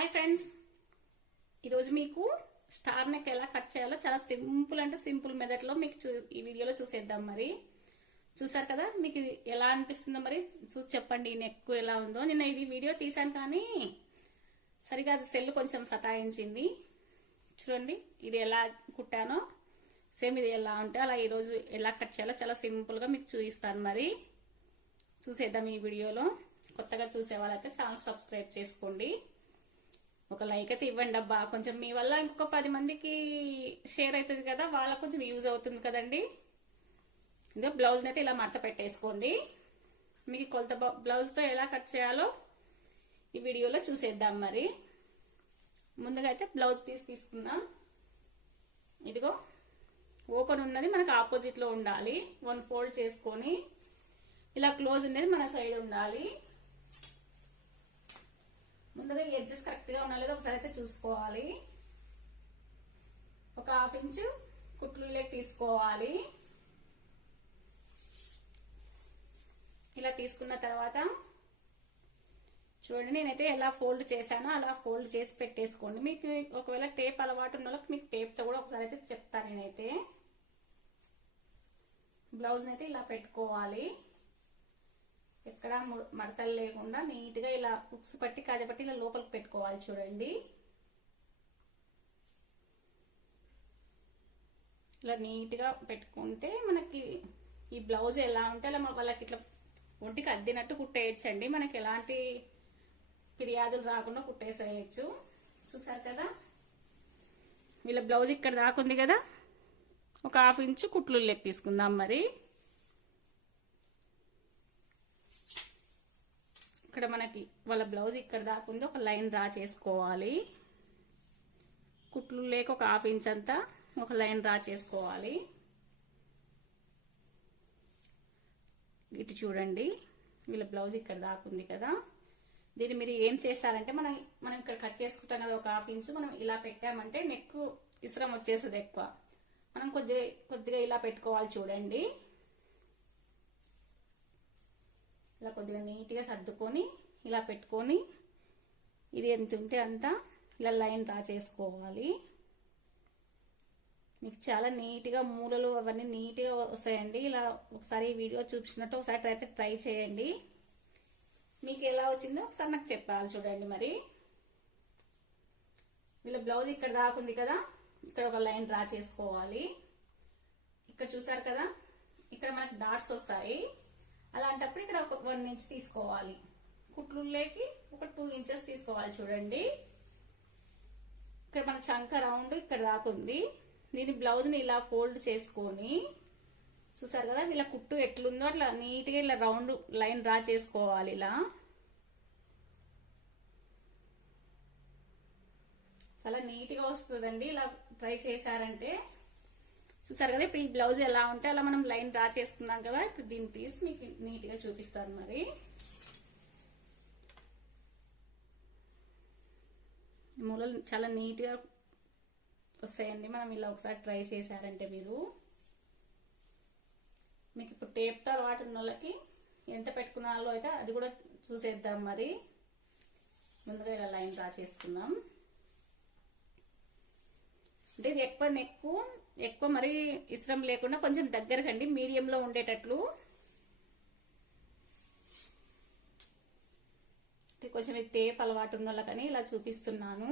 Hi friends ఈరోజు మీకు star neck ఎలా కట్ చేయాలో చాలా సింపుల్ అంటే సింపుల్ మెథడ్లో మీకు చూ- ఈ వీడియోలో చూసేద్దాం మరి. చూసారు కదా? మీకు ఇది ఎలా అనిపిస్తుందో మరి? చూసి చెప్పండి ఈ నెక్ ఎలా ఉందో. నిన్న ఇది వీడియో తీశాను కానీ సరిగా అది సెల్ కొంచెం సతాయించింది. చూడండి ఇది ఎలా కుట్టానో. సేమ్ ఇది ఎలా ఉంటే అలా ఈరోజు ఎలా కట్ చేయాలో చాలా సింపుల్గా మీకు చూపిస్తాను మరి. చూసేద్దాం ఈ వీడియోలో కొత్తగా చూసే వాళ్ళైతే ఛానల్ సబ్స్క్రైబ్ చేసుకోండి. ఒక లైక్ అయితే ఇవ్వండి అబ్బా. కొంచెం మీ వల్ల ఇంకొక పది మందికి షేర్ అవుతుంది కదా వాళ్ళకు కొంచెం యూజ్ అవుతుంది కదండి. ఇదో బ్లౌజ్ అయితే ఇలా మడత పెట్టేసుకోండి. మీకు కొలత బ్లౌజ్తో ఎలా కట్ చేయాలో ఈ వీడియోలో చూసేద్దాం మరి. ముందుగా అయితే బ్లౌజ్ పీస్ తీసుకుందాం. ఇదిగో ఓపెన్ ఉన్నది మనకు ఆపోజిట్లో ఉండాలి. వన్ ఫోల్డ్ చేసుకొని ఇలా క్లోజ్ ఉండేది మన సైడ్ ఉండాలి. ముందుగా ఎడ్జెస్ కరెక్ట్గా ఉన్నా లేదా ఒకసారి అయితే చూసుకోవాలి. ఒక హాఫ్ ఇంచ్ కుట్లు తీసుకోవాలి. ఇలా తీసుకున్న తర్వాత చూడండి నేనైతే ఎలా ఫోల్డ్ చేశానో అలా ఫోల్డ్ చేసి పెట్టేసుకోండి. మీకు ఒకవేళ టేప్ అలవాటు ఉన్న వాళ్ళకి మీకు టేప్తో కూడా ఒకసారి అయితే చెప్తాను నేనైతే. బ్లౌజ్ అయితే ఇలా పెట్టుకోవాలి. ఎక్కడ మడతలు లేకుండా నీట్గా ఇలా ఉక్స్ పట్టి కాజపట్టి ఇలా లోపలికి పెట్టుకోవాలి చూడండి. ఇలా నీట్గా పెట్టుకుంటే మనకి ఈ బ్లౌజ్ ఎలా ఉంటే అలా వాళ్ళకి ఇట్లా ఒంటికి అద్దినట్టు కుట్టేయచ్చండి. మనకి ఎలాంటి ఫిర్యాదులు రాకుండా కుట్టేసేయచ్చు. చూసారు కదా? వీళ్ళ బ్లౌజ్ ఇక్కడ దాకుంది కదా? ఒక హాఫ్ ఇంచు కుట్లు లెక్క తీసుకుందాం మరి. ఇక్కడ మనకి వాళ్ళ బ్లౌజ్ ఇక్కడ దాకుంది ఒక లైన్ డ్రా చేసుకోవాలి. కుట్లు లేక ఒక హాఫ్ ఇంచ్ అంతా ఒక లైన్ డ్రా చేసుకోవాలి. ఇటు చూడండి. వీళ్ళ బ్లౌజ్ ఇక్కడ దాకుంది కదా. దీన్ని మీరు ఏం చేస్తారంటే మనం మనం ఇక్కడ కట్ చేసుకుంటాం కదా ఒక హాఫ్ ఇంచ్ మనం ఇలా పెట్టామంటే నెక్ ఇసరం వచ్చేస్తుంది ఎక్కువ. మనం కొద్దిగా కొద్దిగా ఇలా పెట్టుకోవాలి చూడండి ఇలా కొద్దిగా నీట్గా సర్దుకొని ఇలా పెట్టుకొని ఇది ఎంత ఉంటే అంత ఇలా లైన్ డ్రా చేసుకోవాలి. మీకు చాలా నీట్గా మూలలు అవన్నీ నీట్గా వస్తాయండి. ఇలా ఒకసారి వీడియో చూపించినట్టు ఒకసారి అయితే ట్రై చేయండి. మీకు ఎలా వచ్చిందో ఒకసారి నాకు చెప్పాలి చూడండి మరి. వీళ్ళ బ్లౌజ్ ఇక్కడ దాకుంది కదా ఇక్కడ ఒక లైన్ డ్రా చేసుకోవాలి. ఇక్కడ చూసారు కదా ఇక్కడ మనకు డాట్స్ వస్తాయి. అలాంటప్పుడు ఇక్కడ ఒక వన్ ఇంచ్ తీసుకోవాలి. కుట్లుల్లేకి ఒక టూ ఇంచెస్ తీసుకోవాలి చూడండి. ఇక్కడ మన చంక రౌండ్ ఇక్కడ దాకుంది దీని బ్లౌజ్ని ఇలా ఫోల్డ్ చేసుకొని చూసారు కదా ఇలా కుట్టు ఎట్లుందో అట్లా నీట్గా ఇలా రౌండ్ లైన్ డ్రా చేసుకోవాలి ఇలా. చాలా నీట్గా వస్తుందండి. ఇలా ట్రై చేశారంటే చూసారు కదా ఇప్పుడు ఈ బ్లౌజ్ ఎలా ఉంటే అలా మనం లైన్ డ్రా చేసుకున్నాం కదా. ఇప్పుడు దీన్ని తీసి మీకు నీట్గా చూపిస్తాను మరి. మూలలు చాలా నీట్గా వస్తాయండి. మనం ఇలా ఒకసారి ట్రై చేశారంటే మీరు. మీకు ఇప్పుడు టేప్తో అలవాటు ఉన్న వాళ్ళకి ఎంత పెట్టుకున్నాలో అయితే అది కూడా చూసేద్దాం మరి. ముందుగా ఇలా లైన్ డ్రా చేసుకుందాం. అంటే ఇది ఎక్కువ నెక్కు ఎక్కువ మరి ఇష్టం లేకుండా కొంచెం దగ్గరకండి మీడియంలో ఉండేటట్లు. కొంచెం టేప్ అలవాటు ఉన్న వాళ్ళకని ఇలా చూపిస్తున్నాను.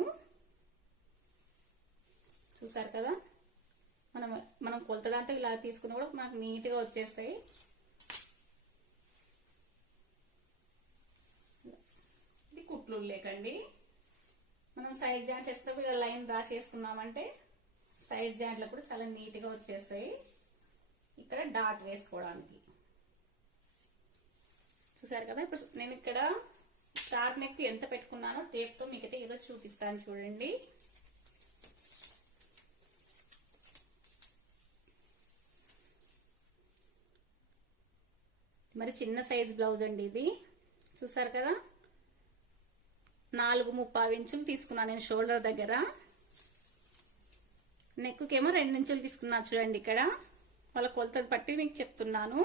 చూసారు కదా? మనం మనం కొలత దాంతో ఇలా తీసుకున్న కూడా మనకు నీట్గా వచ్చేస్తాయి. ఇది కుట్లు లేకండి. మనం సైడ్ జాయింట్ చేస్తే ఇలా లైన్ డ్రా చేసుకున్నామంటే సైడ్ జాయింట్లు కూడా చాలా నీట్గా వచ్చేస్తాయి ఇక్కడ డాట్ వేసుకోవడానికి. చూసారు కదా? ఇప్పుడు నేను ఇక్కడ స్టార్ నెక్ ఎంత పెట్టుకున్నానో టేప్తో మీకైతే ఈరోజు చూపిస్తాను చూడండి. మరి చిన్న సైజ్ బ్లౌజ్ అండి ఇది. చూసారు కదా? నాలుగు ముప్పావు ఇంచులు తీసుకున్నాను నేను షోల్డర్ దగ్గర. నెక్కుకేమో రెండు ఇంచులు తీసుకున్నా చూడండి ఇక్కడ. వాళ్ళ కొలతలు పట్టి మీకు చెప్తున్నాను.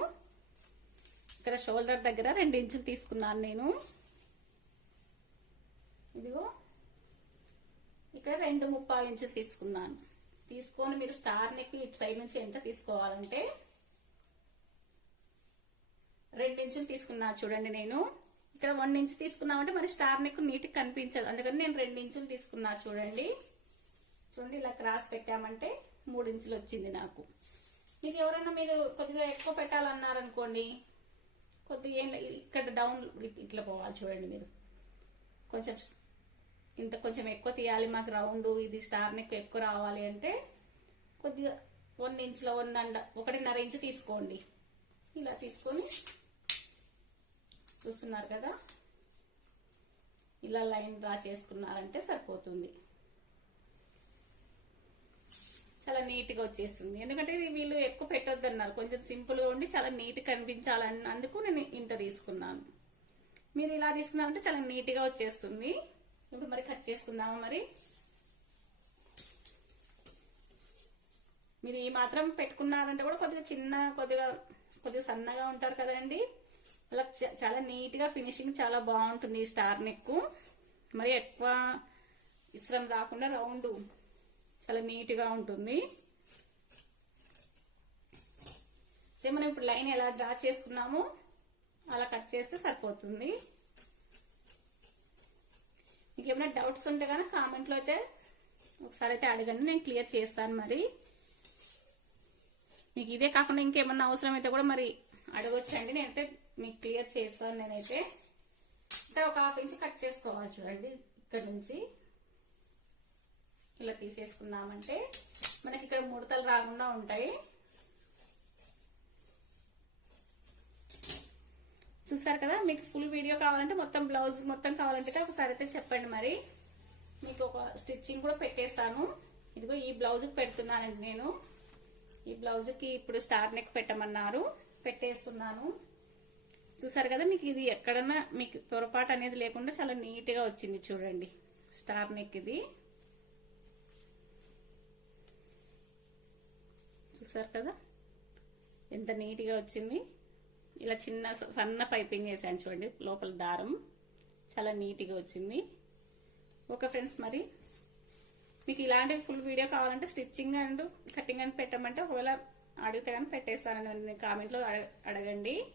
ఇక్కడ షోల్డర్ దగ్గర రెండు ఇంచులు తీసుకున్నాను నేను. ఇదిగో. ఇక్కడ రెండు ముప్పై ఇంచులు తీసుకున్నాను. తీసుకొని మీరు స్టార్ నెక్ ఇటు సైడ్ నుంచి ఎంత తీసుకోవాలంటే రెండు ఇంచులు తీసుకున్నా చూడండి నేను. ఇక్కడ వన్ ఇంచు తీసుకున్నామంటే మరి స్టార్ నెక్ నీట్గా కనిపించదు. అందుకని నేను రెండు ఇంచులు తీసుకున్నా చూడండి. చూడండి ఇలా క్రాస్ పెట్టామంటే మూడు ఇంచులు వచ్చింది నాకు. మీకు ఎవరైనా మీరు కొద్దిగా ఎక్కువ పెట్టాలన్నారనుకోండి కొద్దిగా ఏం ఇక్కడ డౌన్ ఇట్లా పోవాలి చూడండి మీరు. కొంచెం ఇంత కొంచెం ఎక్కువ తీయాలి మాకు రౌండ్ ఇది స్టార్ నెక్ ఎక్కువ రావాలి అంటే కొద్దిగా వన్ ఇంచ్లో వన్ అండ్ ఒకటిన్నర ఇంచు తీసుకోండి. ఇలా తీసుకొని చూస్తున్నారు కదా? ఇలా లైన్ డ్రా చేసుకున్నారంటే సరిపోతుంది. చాలా నీట్గా వచ్చేస్తుంది. ఎందుకంటే ఇది వీళ్ళు ఎక్కువ పెట్టొద్దు అన్నారు కొంచెం సింపుల్గా ఉండి చాలా నీట్గా కనిపించాలన్నందుకు నేను ఇంత తీసుకున్నాను. మీరు ఇలా తీసుకున్నారంటే చాలా నీట్గా వచ్చేస్తుంది. ఇప్పుడు మరి కట్ చేసుకుందామా మరి? మీరు ఈ మాత్రం పెట్టుకున్నారంటే కూడా కొద్దిగా చిన్న కొద్దిగా కొద్దిగా సన్నగా ఉంటారు కదండి. అలా చ- చాలా నీట్గా ఫినిషింగ్ చాలా బాగుంటుంది ఈ స్టార్ నెక్ మరి ఎక్కువ ఇస్రం రాకుండా రౌండ్. చాలా నీట్గా ఉంటుంది. సో మనం ఇప్పుడు లైన్ ఎలా డ్రా చేసుకున్నామో అలా కట్ చేస్తే సరిపోతుంది. మీకు ఏమైనా డౌట్స్ ఉంటే కానీ కామెంట్లో అయితే ఒకసారి అయితే అడగండి నేను క్లియర్ చేస్తాను మరి. మీకు ఇదే కాకుండా ఇంకేమన్నా అవసరం అయితే కూడా మరి అడగొచ్చండి నేనైతే మీకు క్లియర్ చేస్తాను నేనైతే. ఇక్కడ ఒక హాఫ్ ఇంచ్ కట్ చేసుకోవాలి చూడండి ఇక్కడ నుంచి. ఇలా తీసేసుకున్నామంటే మనకి ఇక్కడ ముడతలు రాకుండా ఉంటాయి. చూసారు కదా? మీకు ఫుల్ వీడియో కావాలంటే మొత్తం బ్లౌజ్ మొత్తం కావాలంటే ఒకసారి అయితే చెప్పండి మరి. మీకు ఒక స్టిచ్చింగ్ కూడా పెట్టేస్తాను. ఇదిగో ఈ బ్లౌజ్కి పెడుతున్నానండి నేను. ఈ బ్లౌజ్కి ఇప్పుడు స్టార్ నెక్ పెట్టమన్నారు. పెట్టేస్తున్నాను. చూసారు కదా? మీకు ఇది ఎక్కడన్నా మీకు పొరపాటు అనేది లేకుండా చాలా నీట్గా వచ్చింది చూడండి. స్టార్ నెక్ ఇది. చూసారు కదా? ఎంత నీట్గా వచ్చింది. ఇలా చిన్న స- సన్న పైపింగ్ వేసాను చూడండి లోపల దారం. చాలా నీట్గా వచ్చింది. ఓకే ఫ్రెండ్స్ మరి మీకు ఇలాంటి ఫుల్ వీడియో కావాలంటే స్టిచ్చింగ్ అండ్ కటింగ్ అని పెట్టమంటే ఒకవేళ అడిగితే కానీ పెట్టేస్తానని కామెంట్లో అడగండి.